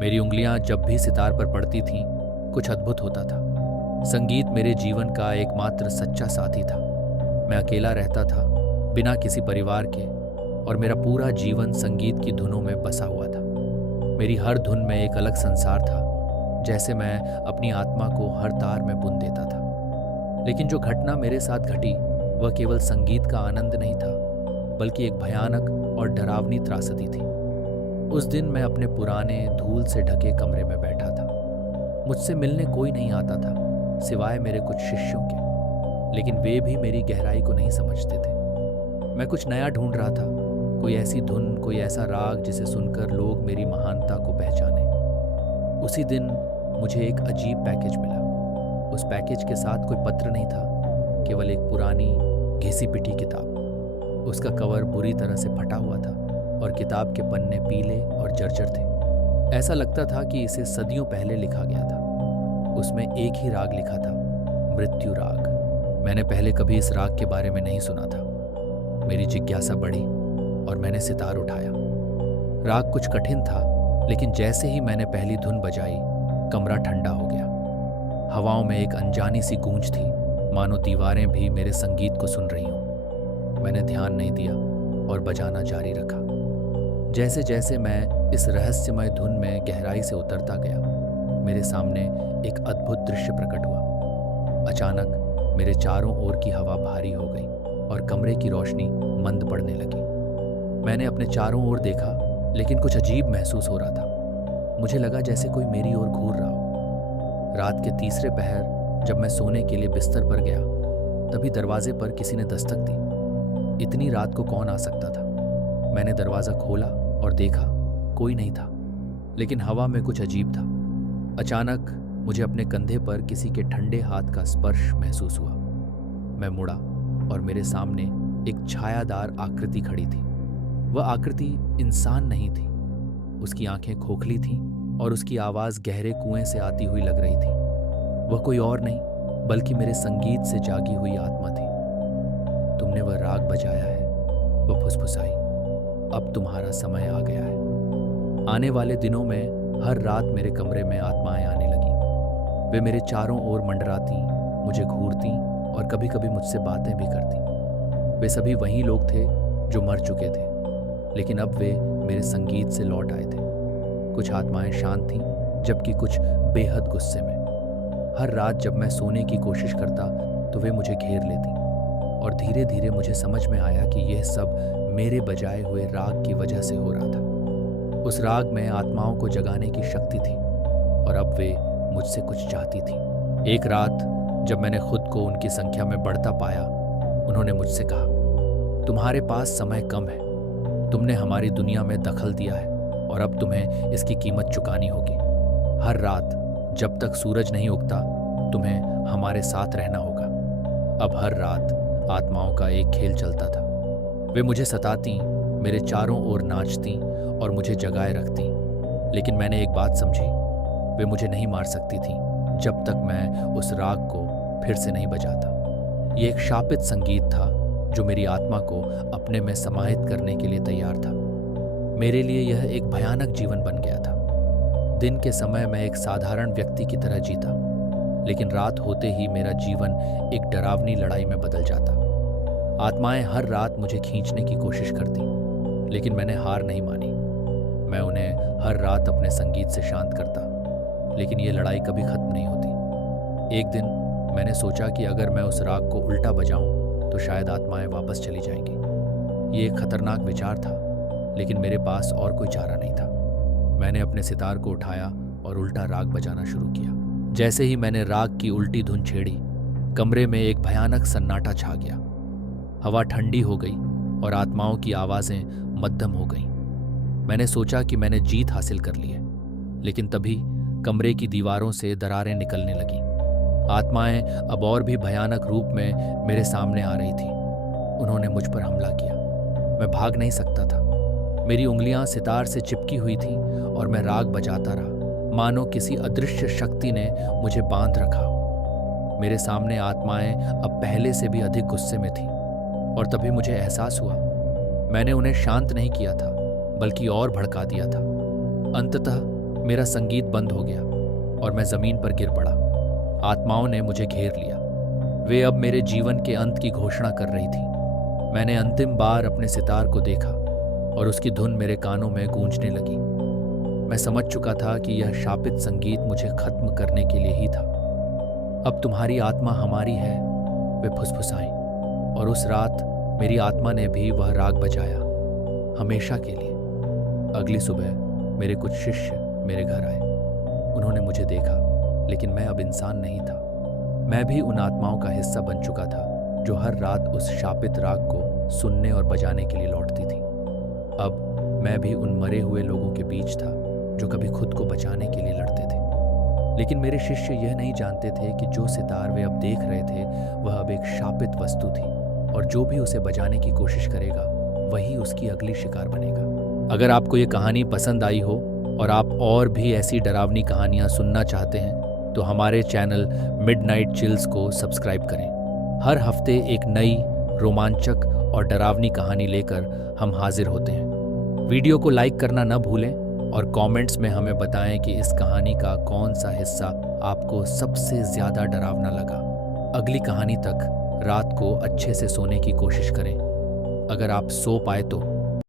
मेरी उंगलियां जब भी सितार पर पड़ती थीं, कुछ अद्भुत होता था। संगीत मेरे जीवन का एकमात्र सच्चा साथी था। मैं अकेला रहता था, बिना किसी परिवार के, और मेरा पूरा जीवन संगीत की धुनों में बसा हुआ था। मेरी हर धुन में एक अलग संसार था, जैसे मैं अपनी आत्मा को हर तार में बुन देता था। लेकिन जो घटना मेरे साथ घटी, वह केवल संगीत का आनंद नहीं था, बल्कि एक भयानक और डरावनी त्रासदी थी। उस दिन मैं अपने पुराने धूल से ढके कमरे में बैठा था। मुझसे मिलने कोई नहीं आता था, सिवाय मेरे कुछ शिष्यों के, लेकिन वे भी मेरी गहराई को नहीं समझते थे। मैं कुछ नया ढूंढ रहा था, कोई ऐसी धुन, कोई ऐसा राग जिसे सुनकर लोग मेरी महानता को पहचाने। उसी दिन मुझे एक अजीब पैकेज मिला। उस पैकेज के साथ कोई पत्र नहीं था, केवल एक पुरानी घिसी पिटी किताब। उसका कवर बुरी तरह से फटा हुआ था और किताब के पन्ने पीले और जर्जर थे। ऐसा लगता था कि इसे सदियों पहले लिखा गया था। उसमें एक ही राग लिखा था, मृत्यु राग। मैंने पहले कभी इस राग के बारे में नहीं सुना था। मेरी जिज्ञासा बढ़ी और मैंने सितार उठाया। राग कुछ कठिन था, लेकिन जैसे ही मैंने पहली धुन बजाई, कमरा ठंडा हो गया। हवाओं में एक अनजानी सी गूंज थी, मानो दीवारें भी मेरे संगीत को सुन रही हों। मैंने ध्यान नहीं दिया और बजाना जारी रखा। जैसे जैसे मैं इस रहस्यमय धुन में गहराई से उतरता गया, मेरे सामने एक अद्भुत दृश्य प्रकट हुआ। अचानक मेरे चारों ओर की हवा भारी हो गई और कमरे की रोशनी मंद पड़ने लगी। मैंने अपने चारों ओर देखा, लेकिन कुछ अजीब महसूस हो रहा था। मुझे लगा जैसे कोई मेरी ओर घूर रहा हो। रात के तीसरे पहर जब मैं सोने के लिए बिस्तर पर गया, तभी दरवाजे पर किसी ने दस्तक दी। इतनी रात को कौन आ सकता था? मैंने दरवाज़ा खोला और देखा, कोई नहीं था, लेकिन हवा में कुछ अजीब था। अचानक मुझे अपने कंधे पर किसी के ठंडे हाथ का स्पर्श महसूस हुआ। मैं मुड़ा और मेरे सामने एक छायादार आकृति खड़ी थी। वह आकृति इंसान नहीं थी। उसकी आंखें खोखली थीं और उसकी आवाज़ गहरे कुएं से आती हुई लग रही थी। वह कोई और नहीं, बल्कि मेरे संगीत से जागी हुई आत्मा थी। तुमने वह राग बजाया है, वह फुसफुसाई। अब तुम्हारा समय आ गया है। आने वाले दिनों में हर रात मेरे कमरे में आत्माएं आने लगीं। वे मेरे चारों ओर मंडराती, मुझे घूरती और कभी कभी मुझसे बातें भी करती। वे सभी वही लोग थे जो मर चुके थे, लेकिन अब वे मेरे संगीत से लौट आए थे। कुछ आत्माएं शांत थीं, जबकि कुछ बेहद गुस्से में। हर रात जब मैं सोने की कोशिश करता, तो वे मुझे घेर लेती, और धीरे धीरे मुझे समझ में आया कि यह सब मेरे बजाए हुए राग की वजह से हो रहा था। उस राग में आत्माओं को जगाने की शक्ति थी, और अब वे मुझसे कुछ चाहती थी। एक रात जब मैंने खुद को उनकी संख्या में बढ़ता पाया, उन्होंने मुझसे कहा, तुम्हारे पास समय कम है। तुमने हमारी दुनिया में दखल दिया है, और अब तुम्हें इसकी कीमत चुकानी होगी। हर रात जब तक सूरज नहीं उगता, तुम्हें हमारे साथ रहना होगा। अब हर रात आत्माओं का एक खेल चलता था। वे मुझे सताती, मेरे चारों ओर नाचती और मुझे जगाए रखती। लेकिन मैंने एक बात समझी, वे मुझे नहीं मार सकती थीं जब तक मैं उस राग को फिर से नहीं बजाता। ये एक शापित संगीत था जो मेरी आत्मा को अपने में समाहित करने के लिए तैयार था। मेरे लिए यह एक भयानक जीवन बन गया था। दिन के समय मैं एक साधारण व्यक्ति की तरह जीता, लेकिन रात होते ही मेरा जीवन एक डरावनी लड़ाई में बदल जाता। आत्माएं हर रात मुझे खींचने की कोशिश करती, लेकिन मैंने हार नहीं मानी। मैं उन्हें हर रात अपने संगीत से शांत करता, लेकिन ये लड़ाई कभी खत्म नहीं होती। एक दिन मैंने सोचा कि अगर मैं उस राग को उल्टा बजाऊं, तो शायद आत्माएं वापस चली जाएंगी। ये एक खतरनाक विचार था, लेकिन मेरे पास और कोई चारा नहीं था। मैंने अपने सितार को उठाया और उल्टा राग बजाना शुरू किया। जैसे ही मैंने राग की उल्टी धुन छेड़ी, कमरे में एक भयानक सन्नाटा छा गया। हवा ठंडी हो गई और आत्माओं की आवाज़ें मध्यम हो गईं। मैंने सोचा कि मैंने जीत हासिल कर ली है, लेकिन तभी कमरे की दीवारों से दरारें निकलने लगीं। आत्माएं अब और भी भयानक रूप में मेरे सामने आ रही थीं। उन्होंने मुझ पर हमला किया। मैं भाग नहीं सकता था। मेरी उंगलियां सितार से चिपकी हुई थीं और मैं राग बजाता रहा, मानो किसी अदृश्य शक्ति ने मुझे बांध रखा हो। मेरे सामने आत्माएं अब पहले से भी अधिक गुस्से में थीं, और तभी मुझे एहसास हुआ मैंने उन्हें शांत नहीं किया था, बल्कि और भड़का दिया था। अंततः मेरा संगीत बंद हो गया और मैं जमीन पर गिर पड़ा। आत्माओं ने मुझे घेर लिया। वे अब मेरे जीवन के अंत की घोषणा कर रही थी। मैंने अंतिम बार अपने सितार को देखा और उसकी धुन मेरे कानों में गूंजने लगी। मैं समझ चुका था कि यह शापित संगीत मुझे खत्म करने के लिए ही था। अब तुम्हारी आत्मा हमारी है, वे फुसफुसाई, और उस रात मेरी आत्मा ने भी वह राग बजाया, हमेशा के लिए। अगली सुबह मेरे कुछ शिष्य मेरे घर आए। उन्होंने मुझे देखा, लेकिन मैं अब इंसान नहीं था। मैं भी उन आत्माओं का हिस्सा बन चुका था जो हर रात उस शापित राग को सुनने और बजाने के लिए लौटती थी। अब मैं भी उन मरे हुए लोगों के बीच था जो कभी खुद को बचाने के लिए लड़ते थे। लेकिन मेरे शिष्य यह नहीं जानते थे कि जो सितार वे अब देख रहे थे वह अब एक शापित वस्तु थी, और जो भी उसे बजाने की कोशिश करेगा वही उसकी अगली शिकार बनेगा। अगर आपको ये कहानी पसंद आई हो और आप और भी ऐसी डरावनी कहानियां सुनना चाहते हैं तो हमारे चैनल मिडनाइट चिल्स को सब्सक्राइब करें। हर हफ्ते एक नई, रोमांचक और डरावनी कहानी लेकर हम हाजिर होते हैं। वीडियो को लाइक करना न भूलें और कमेंट्स में हमें बताएं कि इस कहानी का कौन सा हिस्सा आपको सबसे ज़्यादा डरावना लगा। अगली कहानी तक रात को अच्छे से सोने की कोशिश करें। अगर आप सो पाए तो